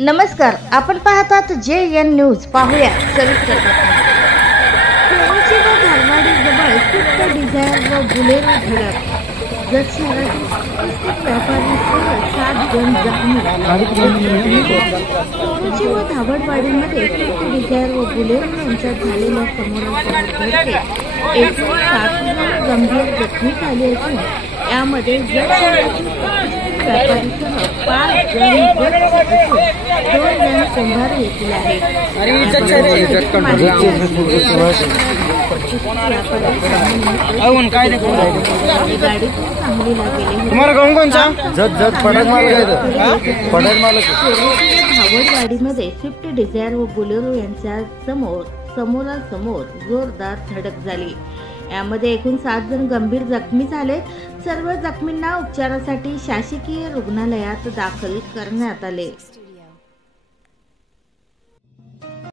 नमस्कार, आपण पाहतात JN न्यूज. पाहूया सविस्तर बातमी. पुण्याची व धारवाडी जवळ स्विफ्ट डिझायर व बुलेरो धडक. जत शहरातील उपस्थित व्यापारीसह 7 जण जखमी. पुण्याची व धावडवाडीमध्ये स्विफ्ट डिझायर व बुलेरो यांच्यात झालेल्या समोरासमोर धडकेत एकूण 7 जण गंभीर जखमी झाले असून यामध्ये जत शहरातील व्यापारीसह 5 जण जखमी असून 2 जण कुंभार येथील आहेत. गाडीतून सांगलीला गेले धावडवाडीमध्ये स्विफ्ट डिझायर व बुलेरो यांच्या समोरासमोर जोरदार धडक झाली. यामध्ये एकूण 7 जण गंभीर जखमी झाले. सर्व जखमींना उपचारासाठी शासकीय रुग्णालयात दाखल करण्यात आले.